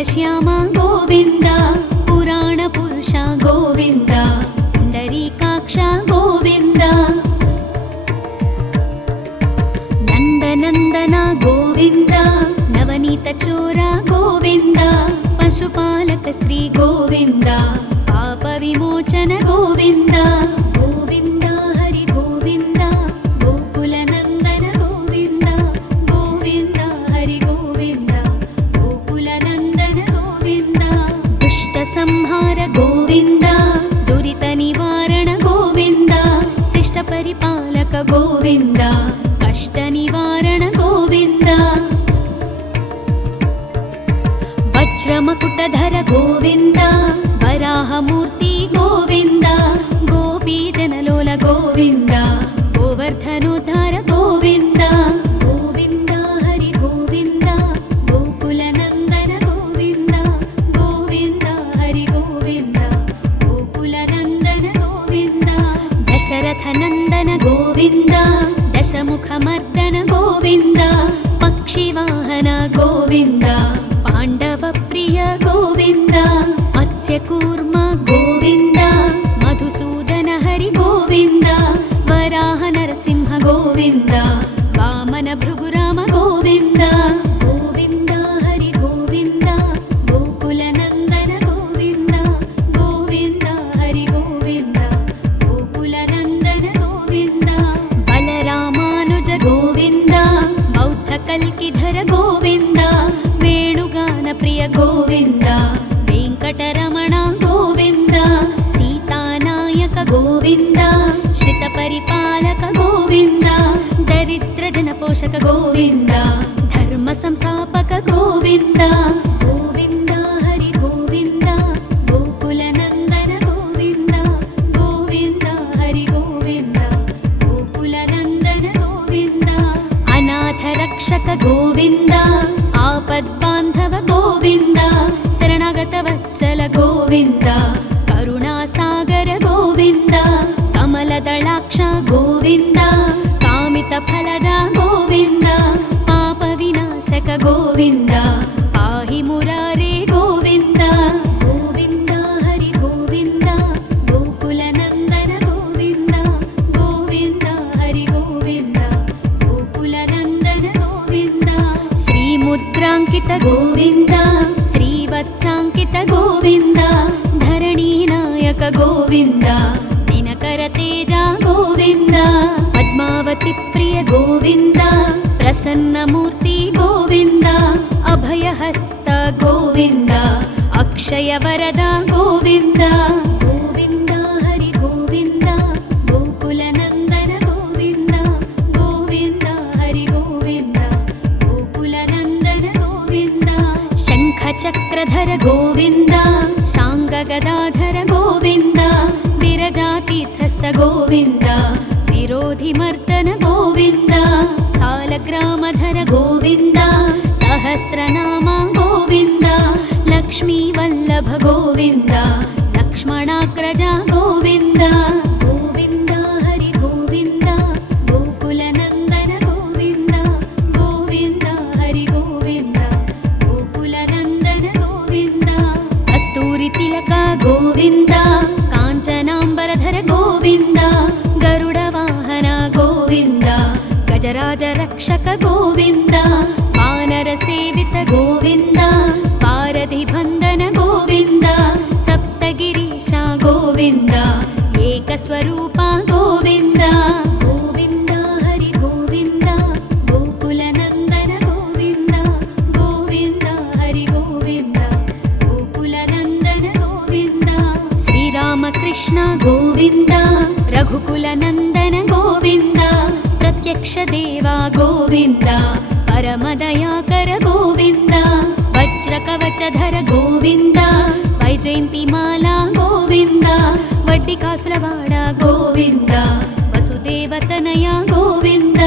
मेघश्याम गोविन्द पुराणपुरुष गोविन्द पुण्डरीकाक्ष गोविन्द नन्दनन्दन गोविन्द नवनीतचोर गोविन्द पशुपालक श्री गोविन्द पापविमोचन गोविन्द गोविन्द हरि गोविन्द गोकुलनन्दन गोविन्द गोविन्द हरि गोविन्द गोकुलनन्दन गोविन्द दुष्टसंहार गोविन्द दुरितनिवारण गोविन्द शिष्टपरिपालक गोविन्द कष्टनिवारण गोविन्द वज्रमकुटधर गोविन्द वराहमूर्ति गोविन्द गोपीजनलोल गोविन्द गोवर्धनोद्धार गोविन्द गोविन्द हरि गोविन्द गोकुलनन्दन गोविन्द गोविन्द हरि गोविन्द गोकुलनन्दन गोविन्द दशरथनन्दन गोविन्द दशमुखमर्दन गोविन्द पक्षिवाहन गोविन्द पाण्डवप्रिय गोविन्द मत्स्यकूर्म गोविन्द मधुसूदन हरि गोविन्द वराह नरसिंह गोविन्द वामन भृगुराम गोविन्द गोविन्द हरि गोविन्द गोकुलनन्दन गोविन्द गोविन्द हरि गोविन्द गोकुलनन्दन गोविन्द बलरामानुज गोविन्द बौद्धकल्किधर गोविन्द वेणुगानप्रिय गोविन्द वेङ्कटरमण गोविन्द सीतानायक गोविन्द श्रितपरिपालक गोविन्द दरिद्रजनपोषक गोविन्द धर्मसंस्थापक गोविन्द गोविन्द हरि गोविन्द गोकुलनन्दन गोविन्द गोविन्द हरि गोविन्द गोकुलनन्दन गोविन्द अनाथरक्षक गोविन्द आपद्बान्धव गोविन्द शरणागतवत्सल गोविन्द करुणासागर गोविन्द कमलदलाक्ष गोविन्द कामितफलद गोविन्द पापविनाशक गोविन्द पाहि मुरारे गोविन्द गोविन्द हरि गोविन्द गोकुलनन्दन गोविन्द गोविन्द हरि गोविन्द गोकुलनन्दन गोविन्द श्रीमुद्राङ्कित गोविन्द श्रीवत्साङ्कित गोविन्द धरणीनायक गोविन्द दिनकरतेज गोविन्द पद्मावती प्रिय गोविन्द प्रसन्नमूर्ति गोविन्द अभयहस्त गोविन्द अक्षयवरद गोविन्द गोविन्द हरि गोविन्द गोकुलनन्दन गोविन्द गोविन्द हरि गोविन्द गोकुलनन्दन गोविन्द शङ्खचक्रधर गोविन्द शाङ्गगदाधर गोविन्द विरजातीर्थस्थ गोविन्द विरोधिमर्दन गोविन्द सालग्रामधर गोविन्द सहस्रनाम गोविन्द लक्ष्मीवल्लभ गोविन्द लक्ष्मणाग्रज गोविन्द गोविन्द हरि गोविन्द गोकुलनन्दन गोविन्द गोविन्द हरि गोविन्द गोकुलनन्दन गोविन्द कस्तूरितिलक गोविन्द काञ्चनाम्बरधर गोविन्द गरुडवाहन गोविन्द गजराजरक्षक गोविन्द वानरसेवित गोविन्द पारधिबन्धन गोविन्द सप्तगिरीश गोविन्द एकस्वरूप गोविन्द गोविन्द हरि गोविन्द गोकुलनन्दन गोविन्द गोविन्द हरि गोविन्द गोकुलनन्दन गोविन्द श्रीरामकृष्ण गोविन्द रघुकुलनन्दन गोविन्द प्रत्यक्ष देवा गोविन्द परमदयाकर गोविन्द वज्रकवचधर गोविन्द वैजयन्तिमाला गोविन्द वड्डिकासुरवाड गोविन्द वसुदेवतनय गोविन्द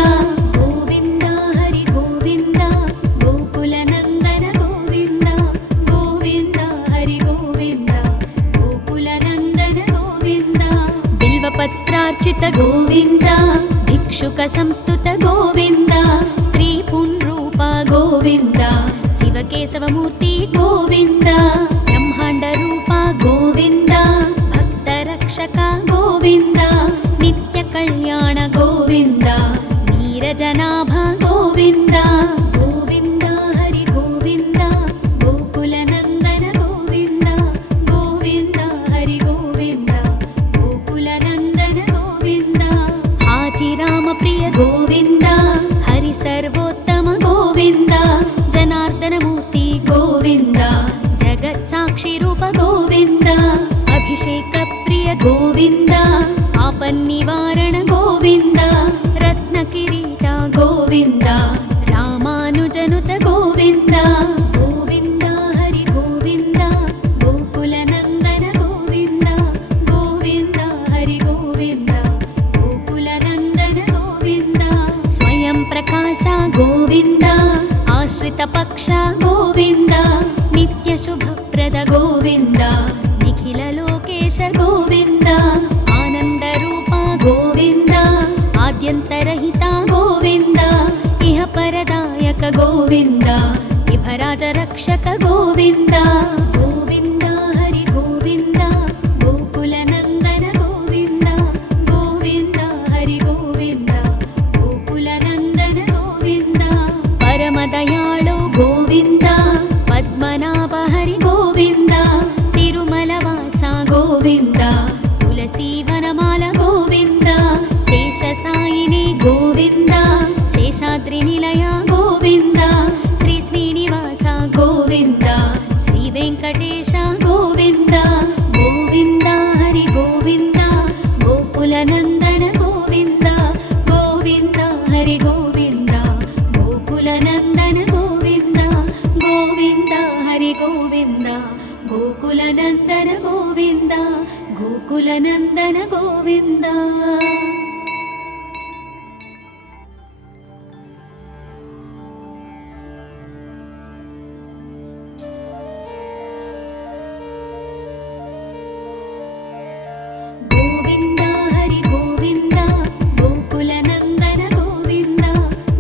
गोविन्द हरि गोविन्द गोकुलनन्दन गोविन्द गोविन्द हरि गोविन्द गोकुलनन्दन गोविन्द बिल्वपत्रार्चित गोविन्द भिक्षुक संस्तुत गोविन्द स्त्री पुंरूप गोविन्द शिवकेशवमूर्ति गोविन्द ब्रह्माण्डरूप गोविन्द भक्तरक्षक गोविन्द नित्यकल्याण गोविन्द नीरजनाभ गोविन्द गोविन्द हरि गोविन्द गोकुलनन्दन गोविन्द गोविन्द हरि गोविन्द गोकुलनन्दन गोविन्द हाथिरामप्रिय गोविन्द हरि सर्वोत्तम गोविन्द जनार्दनमूर्ति गोविन्द जगत्साक्षिरूप गोविन्द अभिषेकप्रिय गोविन्द आपन्निवारण गोविन्द रत्नकिरीट गोविन्द रामानुजनुत गोविन्द गोविन्द हरि गोविन्द गोकुलनन्दन गोविन्द गोविन्द हरि गोविन्द गोकुलनन्दन गोविन्द स्वयं प्रकाश गोविन्द आश्रितपक्ष गोविन्द नित्यशुभप्रद गोविन्द निखिललोकेश गोविन्द आनन्दरूप गोविन्द आद्यन्तरहिता गोविन्द इह परदायक गोविन्द इभराजरक्षक गोविन्द गोविन्द हरि गोविन्द गोकुलनन्दन गोविन्द गोविन्द हरि गोविन्द गोकुलनन्दन गोविन्द परमदयाळु गोविन्द पद्मनाभ हरि गोविन्द तिरुमलवास गोविन्द तुलसीवनमाल गोविन्द शेषसायिनी गोविन्द शेषाद्रिनिलय गोविन्द श्री श्रीनिवास गोविन्द श्रीवेङ्कटेश गोविन्द गोविन्द हरि गोविन्द गोकुलनन्दन गोविन्द गोविन्द हरि गोविन्द गोकुलनन्दन गोविन्द गोविन्द हरि गोविन्द गोकुलनन्दन गोविन्द गोकुलनन्दन गोविन्द गोविन्द हरि गोविन्द गोकुलनन्दन गोविन्द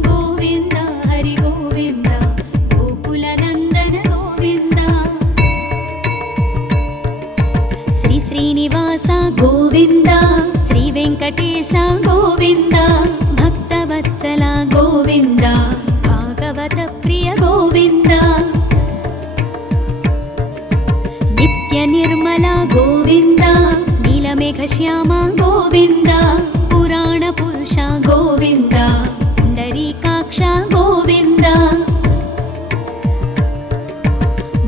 गोविन्द हरि गोविन्द गोकुलनन्दन गोविन्द श्री श्रीनिवास गोविन्द श्रीवेङ्कटेश गोविन्द भक्तवत्सल गोविन्द भागवतप्रिय गोविन्द नित्यनिर्मल गोविन्द नीलमेघश्याम गोविन्द पुराणपुरुष गोविन्द पुण्डरीकाक्ष गोविन्द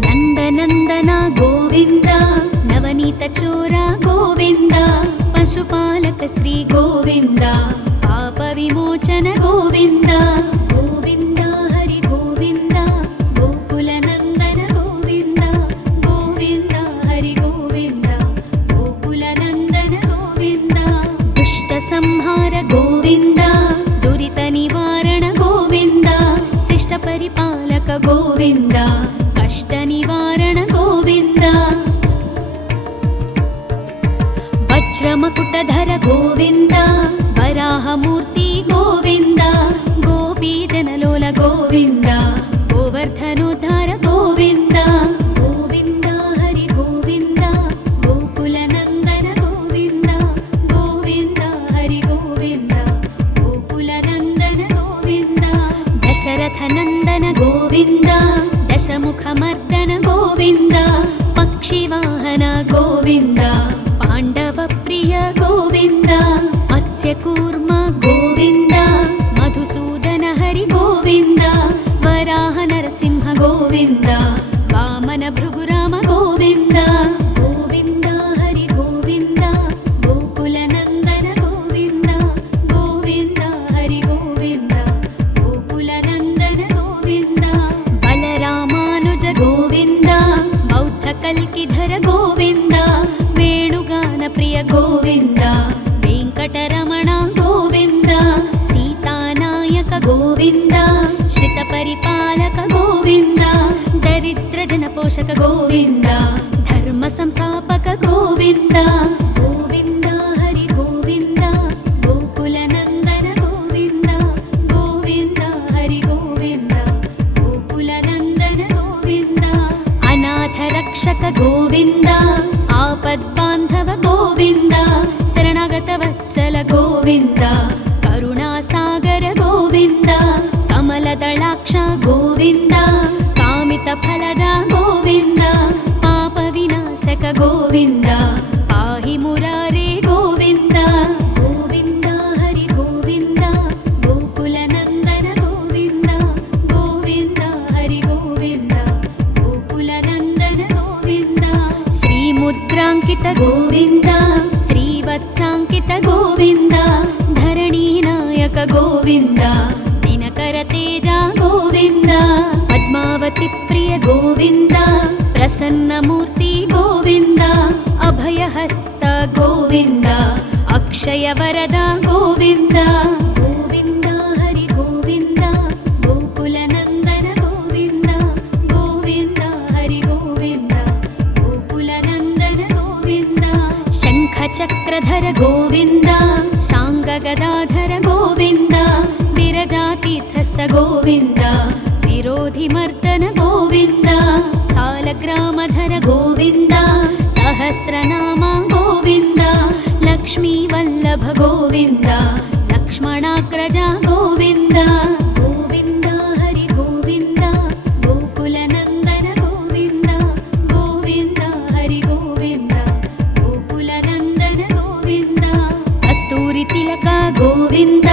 नन्दनन्दन गोविन्द नवनीतचोर गोविन्द पशुपालक श्री गोविन्द पापविमोचन गोविन्द गोविन्द हरि गोविन्द गोकुलनन्दन गोविन्द गोविन्द हरि गोविन्द गोकुलनन्दन गोविन्द दुष्टसंहार गोविन्द दुरितनिवारण गोविन्द शिष्टपरिपालक गोविन्द कष्टनिवारण गोविन्द वज्रमकुटधर गोविन्द वराहमूर्ति गोविन्द गोपीजनलोल गोविन्द गोवर्धनोद्धार गोविन्द गोविन्द हरि गोविन्द गोकुलनन्दन गोविन्द गोविन्द हरि गोविन्द गोकुलनन्दन गोविन्द दशरथनन्दन गोविन्द दशमुखमर्दन गोविन्द पक्षिवाहन गोविन्द पाण्डवप्रिय गोविन्द मत्स्यकूर्म गोविन्द मधुसूदन हरि गोविन्द वराह नरसिंह गोविन्द वामन भृगुराम गोविन्द गोविन्द हरि गोविन्द गोकुलनन्दन गोविन्द गोविन्द हरि गोविन्द गोकुलनन्दन गोविन्द बलरामानुज गोविन्द बौद्धकल्किधर गोविन्द वेणुगानप्रिय गोविन्द वेङ्कटरमण गोविन्द सीतानायक गोविन्द श्रितपरिपालक गोविन्द दरिद्रजनपोषक गोविन्द धर्मसंस्थापक गोविन्द गोविन्द हरि गोविन्द गोकुलनन्दन गोविन्द गोविन्द हरि गोविन्द गोकुलनन्दन ಗೋವಿಂದ ಕರುಣಾಸಾಗರ ಗೋವಿಂದ ಕಮಲದಳಾಕ್ಷ ಗೋವಿಂದ ಕಾಮಿತ ಫಲದ ಗೋವಿಂದ ಪಾಪ ವಿನಾಶಕ ಗೋವಿಂದ ಪಾಹಿ ಮುರಾರೇ ಗೋವಿಂದ ಗೋವಿಂದ ಹರಿ ಗೋವಿಂದ ಗೋಕುಲ ನಂದನ ಗೋವಿಂದ ಗೋವಿಂದ ಹರಿ ಗೋವಿಂದ ಗೋಕುಲ ನಂದನ ಗೋವಿಂದ ಶ್ರೀ ಮುದ್ರಾಂಕಿತ ಗೋವಿಂದ ಶ್ರೀವತ್ಸಾಂಕಿತ ಗೋವಿಂದ ಧರಣಿ ನಾಯಕ ಗೋವಿಂದ ದಿನಕರ ತೇಜ ಗೋವಿಂದ ಪದ್ಮಾವತಿ ಪ್ರಿಯ ಗೋವಿಂದ ಪ್ರಸನ್ನ ಮೂರ್ತಿ ಗೋವಿಂದ ಅಭಯಹಸ್ತ ಗೋವಿಂದ ಅಕ್ಷಯ ವರದ ಗೋವಿಂದ ಗೋವಿಂದ ಹರಿ ಗೋವಿಂದ ಗೋಕುಲ ನಂದನ ಗೋವಿಂದ ಗೋವಿಂದ ಹರಿ ಗೋವಿಂದ ಗೋಕುಲ ನಂದನ ಗೋವಿಂದ ಶಂಖ ಚಕ್ರಧರ ಗೋವಿಂದ ಶಾಂಗ ಗದಾಧರ ಗೋವಿಂದ ವಿರಜಾತೀರ್ಥಸ್ಥ ಗೋವಿಂದ ವಿರೋಧಿ ಮರ್ದನ ಗೋವಿಂದ ಸಾಲಗ್ರಾಮಧರ ಗೋವಿಂದ ಸಹಸ್ರನಾಮ ಗೋವಿಂದ ಲಕ್ಷ್ಮೀ ವಲ್ಲಭ ಗೋವಿಂದ ಲಕ್ಷ್ಮಣಾಗ್ರಜ ಗೋವಿಂದ ಗೋವಿಂದ ಹರಿ ಗೋವಿಂದ ಗೋಕುಲ ನಂದನ ಗೋವಿಂದ ಗೋವಿಂದ ಹರಿ ಗೋವಿಂದ ಗೋಕುಲ ನಂದನ ಗೋವಿಂದ ಕಸ್ತೂರಿ ತಿಲಕ ಗೋವಿಂದ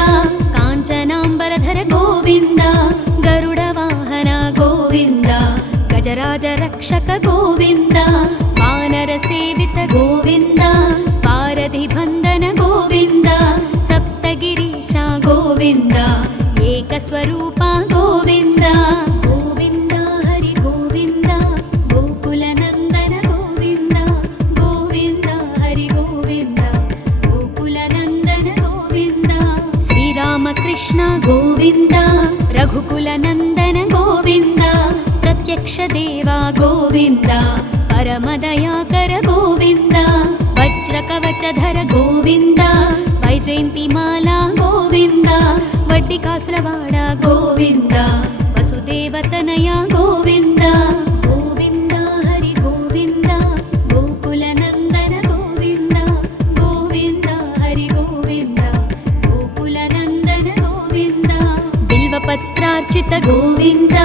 ಕಾಂಚನಾಂಬರಧರ ಗೋವಿಂದ ಗರುಡ ವಾಹನ ಗೋವಿಂದ ಗಜರಾಜ ರಕ್ಷಕ ಗೋವಿಂದ ವಾನರ ಸೇವಿತ ಗೋವಿಂದ ಪಾರಧಿ ಬಂಧನ ಗೋವಿಂದ ಸಪ್ತಗಿರೀಶ ಗೋವಿಂದ ಏಕಸ್ವರೂಪ ಗೋವಿಂದ ಗೋವಿಂದ ಹರಿ ಗೋವಿಂದ ಗೋಕುಲ ನಂದನ ಗೋವಿಂದ ಗೋವಿಂದ ಹರಿ ಗೋವಿಂದ ಗೋಕುಲ ನಂದನ ಗೋವಿಂದ ಶ್ರೀರಾಮಕೃಷ್ಣ ಗೋವಿಂದ ರಘುಕುಲ ನಂದನ ಗೋವಿಂದ ಪ್ರತ್ಯಕ್ಷ ದೇವ ಗೋವಿಂದ ಪರಮದಯಾಕರ ಗೋವಿಂದ ವಜ್ರ ಕವಚಧರ ಗೋವಿಂದ ವೈಜಯಂತಿ ಮಾಲಾ ಗೋವಿಂದ ವಡ್ಡಿಕಾಸುರವಾಡ ಗೋವಿಂದ ವಸುದೇವತನಯ ಗೋವಿಂದ ಗೋವಿಂದ ಹರಿ ಗೋವಿಂದ ಗೋಕುಲ ನಂದನ ಗೋವಿಂದ ಗೋವಿಂದ ಹರಿ ಗೋವಿಂದ ಗೋಕುಲ ನಂದನ ಗೋವಿಂದ ಬಿಲ್ವಪತ್ರಾರ್ಚಿತ ಗೋವಿಂದ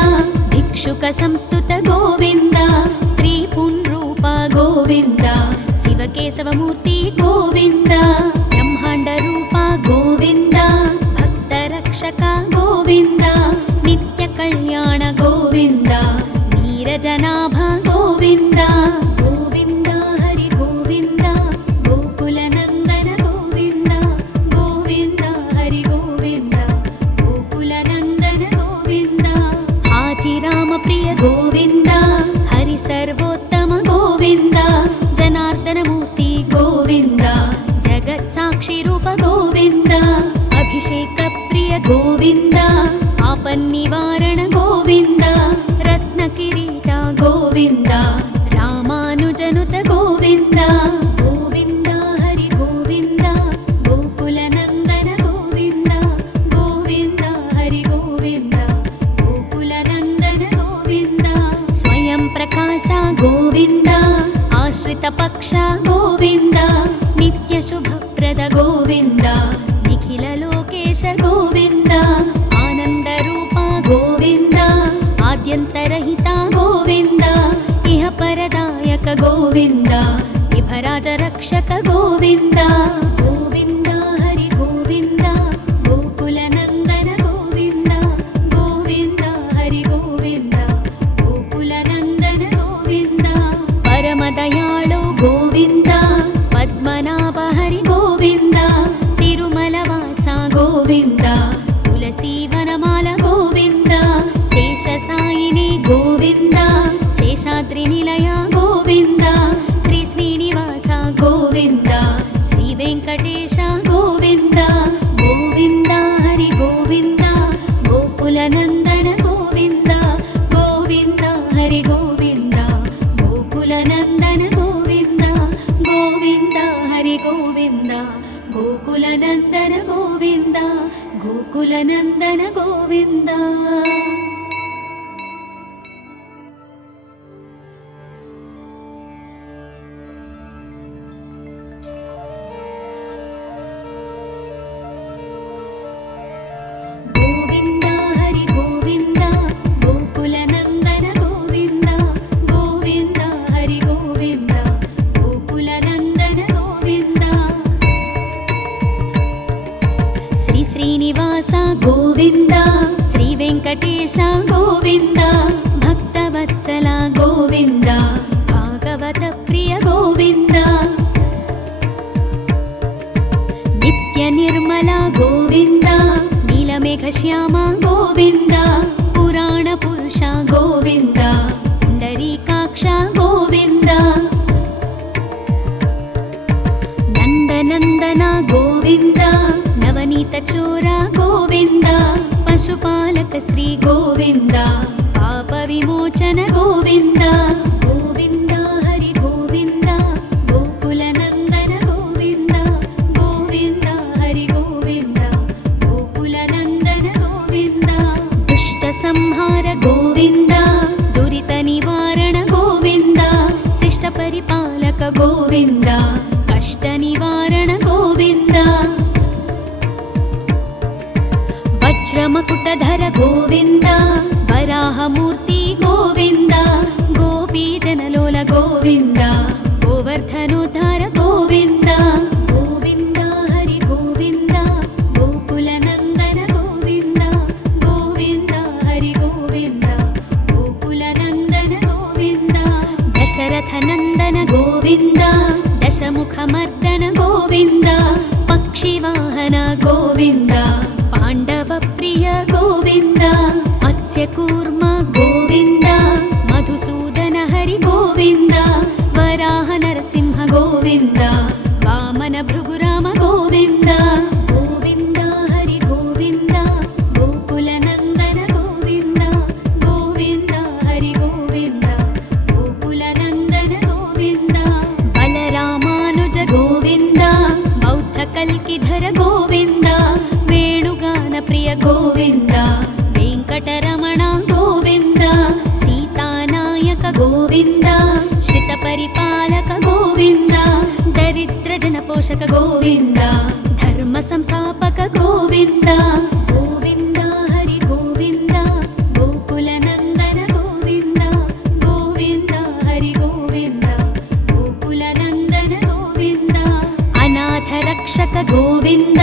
ಭಿಕ್ಷುಕ ಸಂಸ್ತುತ ಗೋವಿಂದ ಸ್ತ್ರೀ ಪುಂರೂಪ ಗೋವಿಂದ ಶಿವಕೇಶವ ಮೂರ್ತಿ ಗೋವಿಂದ ಬ್ರಹ್ಮಾಂಡ ರೂಪ ಗೋವಿಂದ ಭಕ್ತ ರಕ್ಷಕ ಗೋವಿಂದ ನಿತ್ಯ ಕಲ್ಯಾಣ ಗೋವಿಂದ ನೀರಜನಾಭ ಗೋವಿಂದ ಗೋವಿಂದ ಹರಿ ಗೋವಿಂದ ಗೋಕುಲ ನಂದನ ಗೋವಿಂದ ಗೋವಿಂದ ಹರಿ ಗೋವಿಂದ ಗೋಕುಲ ನಂದನ ಗೋವಿಂದ ಹಾಥಿರಾಮ ಪ್ರಿಯ ಗೋವಿಂದ ಹರಿ ಸರ್ವೋತ್ತಮ ಗೋವಿಂದ ಜನಾರ್ದನ ಮೂರ್ತಿ ಗೋವಿಂದ ಜಗತ್ ಸಾಕ್ಷಿ ರೂಪ ಗೋವಿಂದ ಅಭಿಷೇಕ ಪ್ರಿಯ ಗೋವಿಂದ ಆಪನ್ನಿವಾರಣ ಗೋವಿಂದ ರತ್ನ ಕಿರೀಟ ಗೋವಿಂದ ರಾಮಾನುಜನುತ ಗೋವಿಂದ ಗೋವಿಂದ ಹರಿ ಗೋವಿಂದ ಗೋಕುಲ ನಂದನ ಗೋವಿಂದ ಗೋವಿಂದ ಹರಿ ಗೋವಿಂದ ಗೋಕುಲ ನಂದನ ಗೋವಿಂದ ಸ್ವಯಂ ಪ್ರಕಾಶ ಗೋವಿಂದ ಆಶ್ರಿತ ಪಕ್ಷ ಗೋವಿಂದ ನಿತ್ಯ ಶುಭಪ್ರದ ಗೋವಿಂದ ನಿಖಿಲ ಲೋಕೇಶ ಗೋವಿಂದ ಆನಂದ ರೂಪ ಗೋವಿಂದ ಆದ್ಯಂತರಹಿತ ಗೋವಿಂದ ಇಹ ಪರದಾಯಕ ಗೋವಿಂದ ವಿಭರಾಜ ರಕ್ಷಕ ಗೋವಿಂದ ಗೋವಿಂದ ಹರಿ ಗೋವಿಂದ ಗೋಕುಲ ನಂದನ ಗೋವಿಂದ ಗೋವಿಂದ ಹರಿ ಗೋವಿಂದ ಗೋಕುಲ ನಂದನ ಗೋವಿಂದ ಪರಮ ದಯಾಳು ಗೋವಿಂದ ಪದ್ಮನಾಭ ಹರಿ ಗೋವಿಂದ ತಿರುಮಲವಾಸ ಗೋವಿಂದ ತುಳಸಿ ವನಮಾಲ ಗೋವಿಂದ ಶೇಷ ಸಾಯಿನಿ ಗೋವಿಂದ ಶೇಷಾದ್ರಿ ನಿಲಯ ಗೋವಿಂದ ಶ್ರೀ ಶ್ರೀನಿವಾಸ ಗೋವಿಂದ ಶ್ರೀ ವೆಂಕಟೇಶ ಗೋವಿಂದ ಗೋವಿಂದ ಹರಿ ಗೋವಿಂದ ಗೋಕುಲ ನಂದನ ಗೋವಿಂದ ಗೋವಿಂದ ಹರಿ ಗೋವಿಂದ ಗೋಕುಲ ನಂದನ ಗೋವಿಂದ ಗೋವಿಂದ ಹರಿ ಗೋವಿಂದ ಗೋಕುಲ ನಂದನ ಗೋವಿಂದ ಗೋಕುಲ ನಂದನ ಗೋವಿಂದ. गोविन्द श्रीवेङ्कटेश गोविन्द भक्तवत्सल गोविन्द भागवत प्रिय गोविन्द नित्यनिर्मल गोविन्द नीलमेघश्याम गोविन्द पुराणपुरुष गोविन्द पुण्डरीकाक्ष गोविन्द नन्दनन्दन गोविन्द नवनीतचोर गोविन्द पशुपालक श्री गोविन्द पापविमोचन गोविन्द गोविन्द हरि गोविन्द गोकुलनन्दन गोविन्द गोविन्द हरि गोविन्द गोकुलनन्दन गोविन्द दुष्टसंहार गोविन्द दुरितनिवारण गोविन्द शिष्टपरिपालक गोविन्द कष्टनिवारण गोविन्द वज्रमकुटधर गोविन्द वराहमूर्ति गोविन्द गोपीजनलोल गोविन्द गोवर्धनोद्धार गोविन्द गोविन्द हरि गोविन्द गोकुलनन्दन गोविन्द गोविन्द हरि गोविन्द गोकुलनन्दन गोविन्द दशरथनन्दन गोविन्द दशमुखमर्दन गोविन्द पक्षिवाहन गोविन्द पाण्डवप्रिय गोविन्द मत्स्यकूर्म गोविन्द मधुसूदन हरि गोविन्द वराह नरसिंह गोविन्द वामन भृगुराम गोविन्द गोविन्द हरि गोविन्द गोकुलनन्दन गोविन्द गोविन्द हरि गोविन्द गोकुलनन्दन गोविन्द बलरामानुज गोविन्द बौद्धकल्किधर गोविन्द वेणुगानप्रिय गोविन्द वेङ्कटरमण गोविन्द सीतानायक गोविन्द श्रितपरिपालक गोविन्द दरिद्रजनपोषक गोविन्द धर्मसंस्थापक गोविन्द गोविन्द हरि गोविन्द गोकुलनन्दन गोविन्द गोविन्द हरि गोविन्द गोकुलनन्दन गोविन्द अनाथरक्षक गोविन्द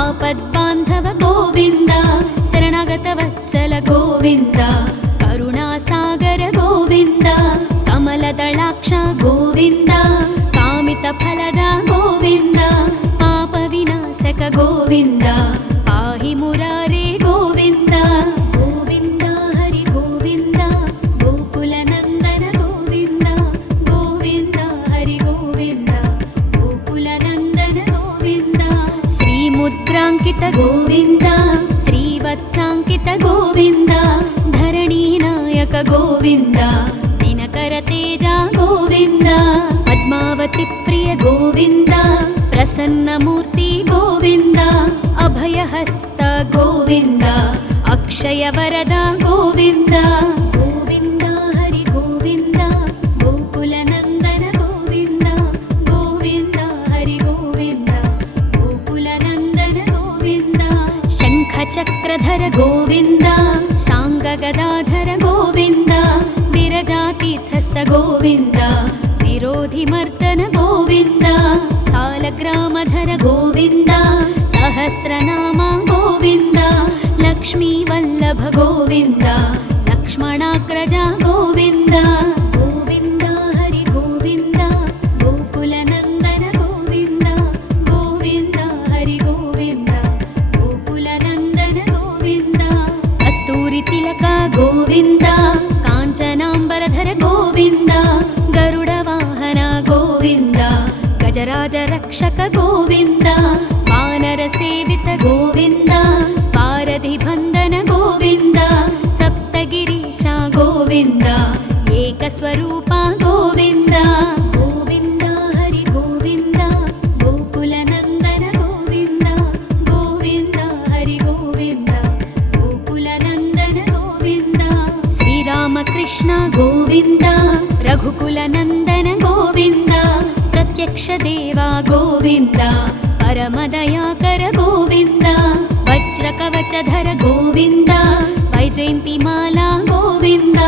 आपद्बान्धव गोविन्द शरणागतवत्सल गोविन्द करुणासागर गोविन्द कमलदलाक्ष गोविन्द कामितफलद गोविन्द पापविनाशक गोविन्द पाहि मुरारे गोविन्द गोविन्द हरि गोविन्द गोकुलनन्दन गोविन्द गोविन्द हरि गोविन्द गोकुलनन्दन गोविन्द श्रीमुद्राङ्कित गोविन्द श्रीवत्साङ्कित गोविन्द धरणीनायक गोविन्द दिनकरतेज गोविन्द पद्मावती प्रिय गोविन्द प्रसन्नमूर्ति गोविन्द अभयहस्त गोविन्द अक्षयवरद गोविन्द गोविन्द हरि गोविन्द गोकुलनन्दन गोविन्द गोविन्द हरि गोविन्द गोकुलनन्दन गोविन्द शङ्खचक्रधर गोविन्द शाङ्गगदाधर गोविन्द विरजातीर्थस्थ गोविन्द विरोधिमर्दन गोविन्द सालग्रामधर गोविन्द सहस्रनाम गोविन्द लक्ष्मीवल्लभ गोविन्द लक्ष्मणाग्रज गोविन्द गोविन्द हरि गोविन्द गोकुलनन्दन गोविन्द गोविन्द हरि गोविन्द गोकुलनन्दन गोविन्द कस्तूरितिलक गोविन्द काञ्चनाम्बरधर गोविन्द गरुडवाहन गोविन्द गजराज रक्षक गोविन्द वानरसेवित गोविन्द पारधिबन्धन गोविन्द सप्तगिरीश गोविन्द एकस्वरूप गोविन्द गोविन्द हरि गोविन्द गोकुलनन्दन गोविन्द गोविन्द हरि गोविन्द गोकुलनन्दन गोविन्द श्रीरामकृष्ण गोविन्द रघुकुलनन्दन गोविन्द प्रत्यक्ष देवा गोविन्द परमदयाकर गोविन्द वज्रकवचधर गोविन्द वैजयन्तिमाला गोविन्द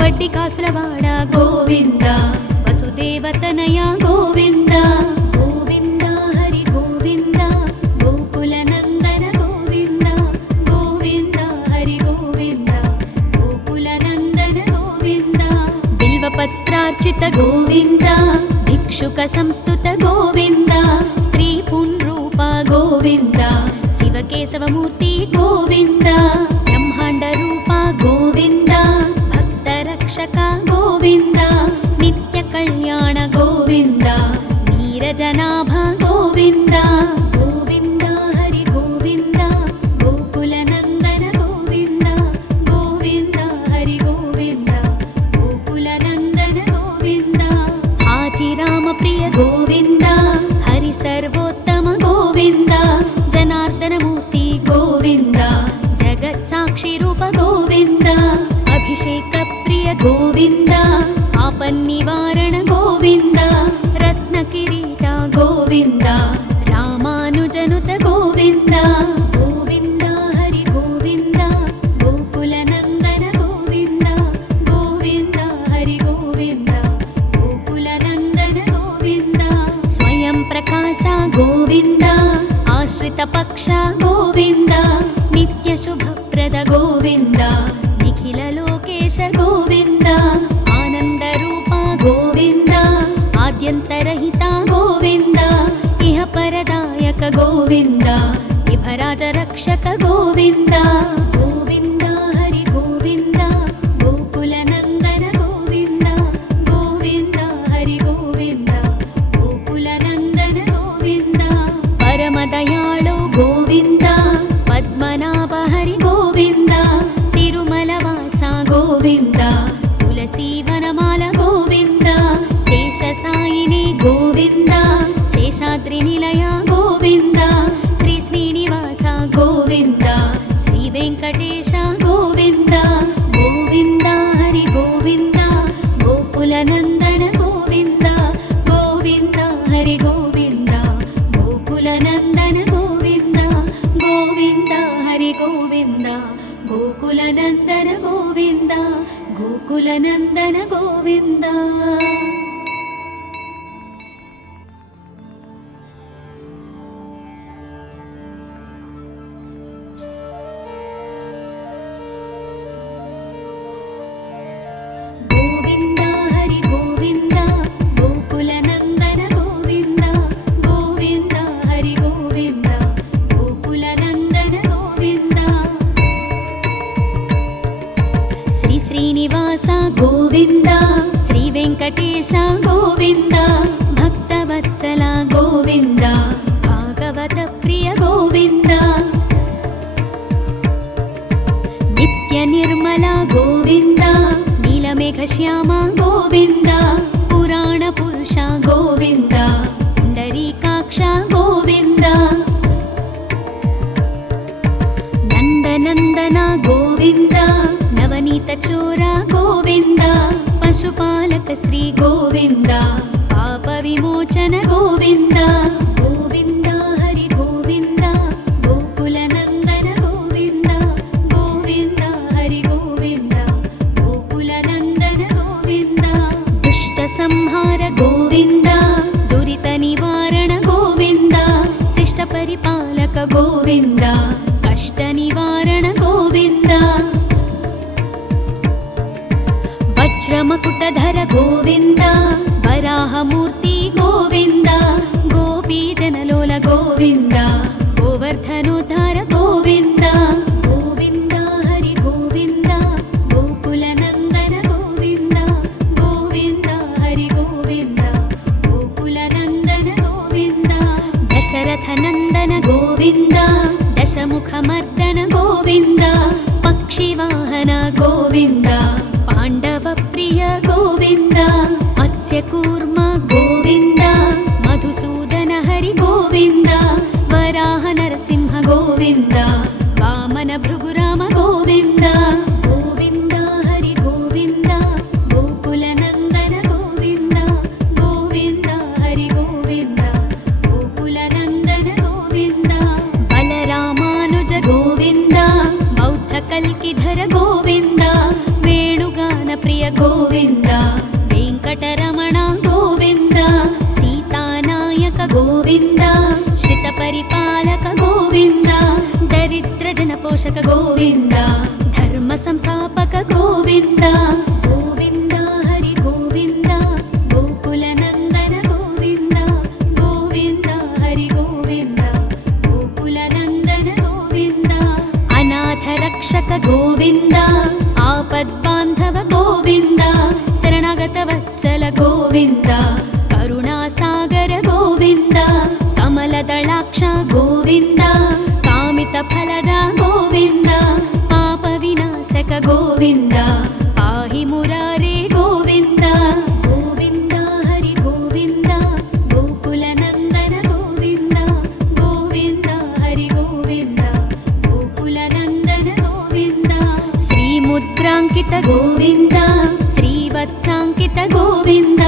वड्डिकासुरवाड गोविन्द वसुदेवतनय गोविन्द गोविन्द हरि गोविन्द गोकुलनन्दन गोविन्द गोविन्द भिक्षुक गोविन्द भिक्षुक संस्तुत गोविन्द स्त्री पुंरूप गोविन्द शिवकेशवमूर्ति गोविन्द ब्रह्मांड रूप गोविन्द भक्तरक्षक गोविन्द नित्य कल्याण गोविन्द नीरजनाभ गोविन्द गोविन्द हरि गोविन्द गोकुलनन्दन गोविन्द गोविन्द हरि गोविन्द गोकुलनन्दन गोविन्द हाथिराम प्रिय गोविन्द हरि सर्वोत्तम गोविन्द जनार्दन मूर्ति गोविन्द जगत्साक्षि रूप गोविन्द अभिषेक प्रिय गोविन्द आपन्निवारण गोविन्द रत्नकिरीट गोविन्द रामानुजनुत गोविन्द गोविन्द हरि गोविन्द गोकुलनन्दन गोविन्द गोविन्द हरि गोविन्द गोकुलनन्दन गोविन्द स्वयं प्रकाश गोविन्द आश्रित पक्ष गोविन्द नित्य शुभप्रद गोविन्द निखिल लोकेश गोविन्द आनंद रूप गोविन्द आद्यन्तरहित गोविन्द इह परदायक गोविन्द विभराज रक्षक गोविन्द गोविन्द हरि गोविन्द गोकुलनन्दन गोविन्द गोविन्द हरि गोविन्द गोकुलनन्दन गोविन्द परमदयाळु गोविन्द पद्मनाभ हरि गोविन्द तिरुमलवास गोविन्द तुलसीवनमाल गोविन्द शेषसायिनी गोविन्द शेषाद्रिनिलय गोविन्द श्री श्रीनिवास गोविन्द श्री वेङ्कटेश गोविन्द गोविन्द हरि गोविन्द गोकुलनन्दन गोविन्द गोविन्द हरि गोविन्द गोकुलनन्दन गोविन्द गोविन्द हरि गोविन्द गोकुलनन्दन गोविन्द गोकुलनन्दन गोविन्द गोविन्द हरि गोविन्द गोकुलनन्दन गोविन्द गोविन्द हरि गोविन्द गोकुलनन्दन गोविन्द श्री श्रीनिवास गोविन्द श्री वेङ्कटेश गोविन्द भक्तवत्सल गोविन्द भागवत प्रिय गोविन्द नित्य निर्मल गोविन्द नीलमेघश्याम गोविन्द पुराण पुरुष गोविन्द पुण्डरीकाक्ष गोविन्द नन्दनन्दन गोविन्द नवनीत चोर गोविन्द पशुपालक श्री गोविन्द पाप विमोचन गोविन्द गोविन्द हरि गोविन्द गोकुलनन्दन गोविन्द गोविन्द हरि गोविन्द गोकुलनन्दन गोविन्द दुष्ट संहार गोविन्द दुरित निवारण गोविन्द शिष्ट परिपालक गोविन्द कष्ट निवारण गोविन्द वज्रमकुटधर गोविन्द वराहमूर्ति गोविन्द गोपीजनलोल गोविन्द गोवर्धनोद्धार गोविन्द गोविन्द हरि गोविन्द गोकुलनन्दन गोविन्द गोविन्द हरि गोविन्द गोकुलनन्दन गोविन्द दशरथनन्दन गोविन्द दशमुखमर्दन गोविन्द पक्षिवाहन गोविन्द पाण्डव प्रिय गोविन्द मत्स्यकूर्म गोविन्द मधुसूदन हरि गोविन्द वराह नरसिंह गोविन्द वामन भृगुराम गोविन्द गोविन्द हरि गोविन्द गोकुलनन्दन गोविन्द गोविन्द हरि गोविन्द गोकुलनन्दन गोविन्द बलरामानुज गोविन्द बौद्धकल्किधर गोविन्द वेणुगान प्रिय गोविन्द वेङ्कटरमण गोविन्द सीतानायक गोविन्द श्रितपरिपालक गोविन्द दरिद्रजनपोषक गोविन्द धर्म संस्थापक गोविन्द गोविन्द हरि गोविन्द ಗೋವಿಂದ ಆಪದ್ಬಾಂಧವ ಗೋವಿಂದ ಶರಣಾಗತ ವತ್ಸಲ ಗೋವಿಂದ ಕರುಣಾಸಾಗರ ಗೋವಿಂದ ಕಮಲದಳಾಕ್ಷ ಗೋವಿಂದ ಕಾಮಿತ ಫಲದ ಗೋವಿಂದ ಪಾಪ ವಿನಾಶಕ ಗೋವಿಂದ ಪಾಹಿ ಮುರಾರೇ ಗೋವಿಂದ ಗೋವಿಂದ ಹರಿ ಗೋವಿಂದ ಗೋಕುಲ ನಂದನ ಗೋವಿಂದ ಗೋವಿಂದ ಹರಿ ಗೋವಿಂದ ಗೋಕುಲ ನಂದನ ಗೋವಿಂದ ಶ್ರೀ ಮುದ್ರಾಂಕಿತ ಗೋವಿಂದ ಶ್ರೀವತ್ಸಾಂಕಿತ ಗೋವಿಂದ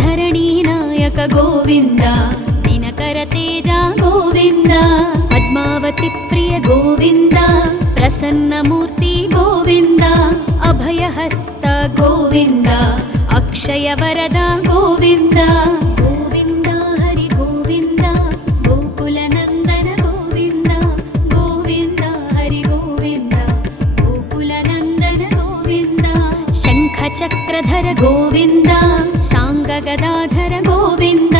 ಧರಣಿ ನಾಯಕ ಗೋವಿಂದ ದಿನಕರ ತೇಜ ಗೋವಿಂದ ಪದ್ಮಾವತಿ ಪ್ರಿಯ ಗೋವಿಂದ ಪ್ರಸನ್ನ ಮೂರ್ತಿ ಗೋವಿಂದ ಅಭಯಹಸ್ತ ಗೋವಿಂದ ಅಕ್ಷಯ ವರದ ಗೋವಿಂದ ಗೋವಿಂದ ಹರಿ ಗೋವಿಂದ ಗೋಕುಲ ನಂದನ ಗೋವಿಂದ ಗೋವಿಂದ ಹರಿ ಗೋವಿಂದ ಗೋಕುಲ ನಂದನ ಗೋವಿಂದ ಶಂಖ ಚಕ್ರಧರ ಗೋವಿಂದ ಶಾಂಗ ಗದಾಧರ ಗೋವಿಂದ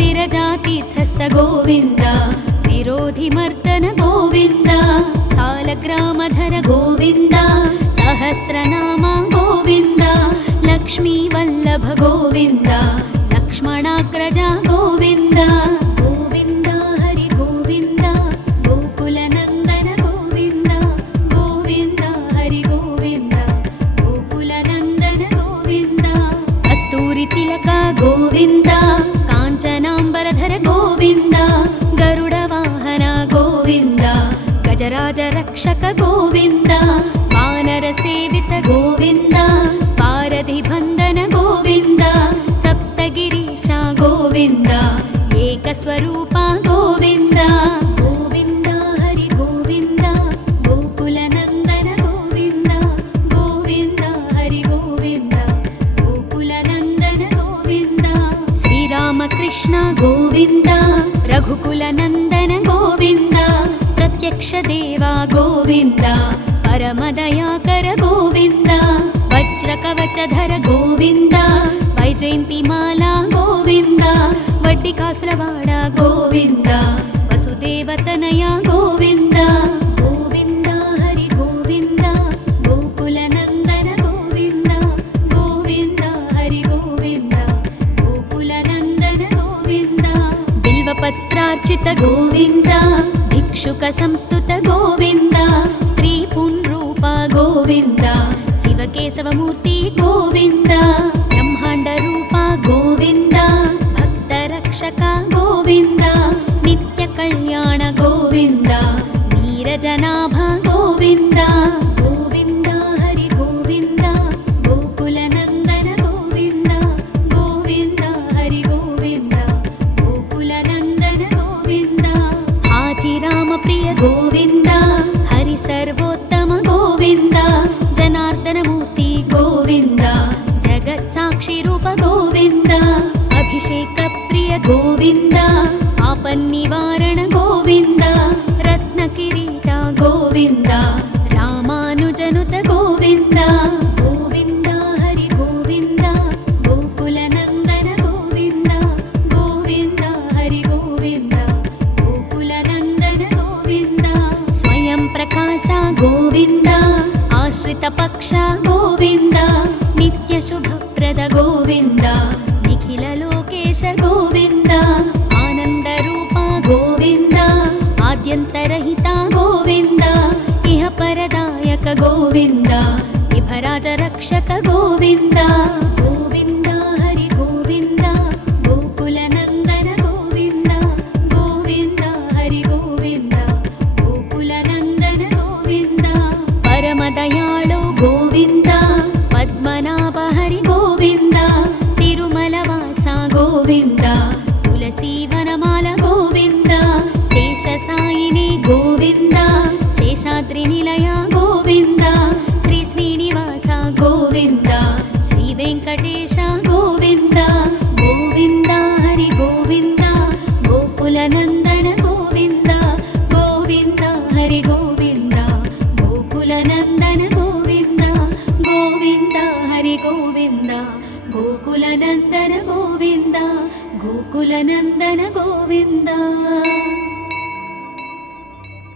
ವಿರಜಾತೀರ್ಥಸ್ಥ ಗೋವಿಂದ ವಿರೋಧಿ ಮರ್ದನ ಗೋವಿಂದ ಸಾಲಗ್ರಾಮಧರ ಗೋವಿಂದ ಸಹಸ್ರನಾಮ ಗೋವಿಂದ ಲಕ್ಷ್ಮೀ ವಲ್ಲಭ ಗೋವಿಂದ ಲಕ್ಷ್ಮಣಾಗ್ರಜ ಗೋವಿಂದ ಗೋವಿಂದ ಹರಿ ಗೋವಿಂದ ಗೋಕುಲ ನಂದನ ಗೋವಿಂದ ಗೋವಿಂದ ಹರಿ ಗೋವಿಂದ ಗೋಕುಲ ನಂದನ ಗೋವಿಂದ ಕಸ್ತೂರಿ ತಿಲಕ ಗೋವಿಂದ ಕಾಂಚನಾಂಬರಧರ ಗೋವಿಂದ ಗರುಡ ವಾಹನ ಗೋವಿಂದ ಗಜರಾಜ ರಕ್ಷಕ ಗೋವಿಂದ ವಾನರ ಸೇವಿತ ಗೋವಿಂದ ಪಾರಧಿ ಬಂಧನ ಗೋವಿಂದ ಸಪ್ತಗಿರೀಶ ಗೋವಿಂದ ಏಕಸ್ವರೂಪ ಗೋವಿಂದ ಗೋವಿಂದ ಹರಿ ಗೋವಿಂದ ಗೋಕುಲ ನಂದನ ಗೋವಿಂದ ಗೋವಿಂದ ಹರಿ ಗೋವಿಂದ ಗೋಕುಲ ನಂದನ ಗೋವಿಂದ ಶ್ರೀರಾಮಕೃಷ್ಣ ಗೋವಿಂದ ರಘುಕುಲ ನಂದನ ಗೋವಿಂದ ಪ್ರತ್ಯಕ್ಷ ದೇವ ಗೋವಿಂದ ಪರಮದಯಾಕರ ಗೋವಿಂದ ವಜ್ರ ಕವಚಧರ ಗೋವಿಂದ ವೈಜಯಂತಿ ಮಾಲಾ ಗೋವಿಂದ ವಡ್ಡಿಕಾಸುರವಾಡ ಗೋವಿಂದ ವಸುದೇವತನಯ ಗೋವಿಂದ ಗೋವಿಂದ ಹರಿ ಗೋವಿಂದ ಗೋಕುಲ ನಂದನ ಗೋವಿಂದ ಗೋವಿಂದ ಹರಿ ಗೋವಿಂದ ಗೋಕುಲ ನಂದನ ಗೋವಿಂದ ಬಿಲ್ವಪತ್ರಾರ್ಚಿತ ಗೋವಿಂದ ಭಿಕ್ಷುಕ ಸಂಸ್ತುತ ಗೋವಿಂದ ಸ್ತ್ರೀ ಪುಂರೂಪ ಗೋವಿಂದ ಶಿವಕೇಶವ ಮೂರ್ತಿ ಗೋವಿಂದ ಬ್ರಹ್ಮಾಂಡ ರೂಪ ಗೋವಿಂದ ಭಕ್ತ ರಕ್ಷಕ ಗೋವಿಂದ ನಿತ್ಯ ಕಲ್ಯಾಣ ಗೋವಿಂದ ನೀರಜನಾಭ ಗೋವಿಂದ ಗೋವಿಂದ ಹರಿ ಗೋವಿಂದ ಗೋಕುಲ ನಂದನ ಗೋವಿಂದ ಗೋವಿಂದ ಹರಿ ಗೋವಿಂದ ಗೋಕುಲ ನಂದನ ಗೋವಿಂದ ಆದಿರಾಮ ಪ್ರಿಯ ಗೋವಿಂದ ಹರಿ ಸರ್ವೋತ್ತಮ ಗೋವಿಂದ ಜನಾರ್ದನ ಮೂರ್ತಿ ಗೋವಿಂದ ಜಗತ್ ಸಾಕ್ಷಿ ರೂಪ ಗೋವಿಂದ ಅಭಿಷೇಕ ಪ್ರಿಯ ಗೋವಿಂದ ಆಪನ್ನಿವಾರಣ ಗೋವಿಂದ ರತ್ನ ಕಿರೀಟ ಗೋವಿಂದ ರಾಮಾನುಜನುತ ಗೋವಿಂದ ಗೋವಿಂದ ಹರಿ ಗೋವಿಂದ ಗೋಕುಲ ನಂದನ ಗೋವಿಂದ ಗೋವಿಂದ ಹರಿ ಗೋವಿಂದ ಗೋಕುಲ ನಂದನ ಗೋವಿಂದ ಸ್ವಯಂ ಪ್ರಕಾಶ ಗೋವಿಂದ ಆಶ್ರಿತ ಪಕ್ಷ ಗೋವಿಂದ ನಿತ್ಯ ಶುಭಪ್ರದ ಗೋವಿಂದ ನಿಖಿಲ ಲೋಕೇಶ ಗೋವಿಂದ ಆನಂದ ರೂಪ ಗೋವಿಂದ ಆದ್ಯಂತರಹಿತ ಗೋವಿಂದ ಇಹ ಪರದಾಯಕ ಗೋವಿಂದ ವಿಭರಾಜ ರಕ್ಷಕ ಗೋವಿಂದ ಗೋವಿಂದ ಹರಿ ಗೋವಿಂದ ಗೋಕುಲ ನಂದನ ಗೋವಿಂದ ಗೋವಿಂದ ಹರಿ ಗೋವಿಂದ ಗೋಕುಲ ನಂದನ ಗೋವಿಂದ ಪರಮ ದಯಾಳು ಗೋವಿಂದ ಪದ್ಮನಾಭ ಹರಿ ಗೋವಿಂದ ತಿರುಮಲ ವಾಸ ಗೋವಿಂದ ತುಳಸಿ ವನಮಾಲ ಗೋವಿಂದ ಶೇಷ ಸಾಯಿನಿ ಗೋವಿಂದ ಶೇಷಾದ್ರಿ ನಿಲಯ ಗೋವಿಂದ ಶ್ರೀ ಶ್ರೀನಿವಾಸ ಗೋವಿಂದ ಶ್ರೀ ವೆಂಕಟೇಶ ಗೋವಿಂದ ಗೋವಿಂದ ಹರಿ ಗೋವಿಂದ ಗೋಕುಲ ನಂದನ ಗೋವಿಂದ ಗೋವಿಂದ ಹರಿ ಗೋವಿಂದ ಗೋಕುಲ ನಂದನ ಗೋವಿಂದ ಗೋವಿಂದ ಹರಿ ಗೋವಿಂದ ಗೋಕುಲ ನಂದನ ಗೋವಿಂದ ಗೋಕುಲ ನಂದನ ಗೋವಿಂದ.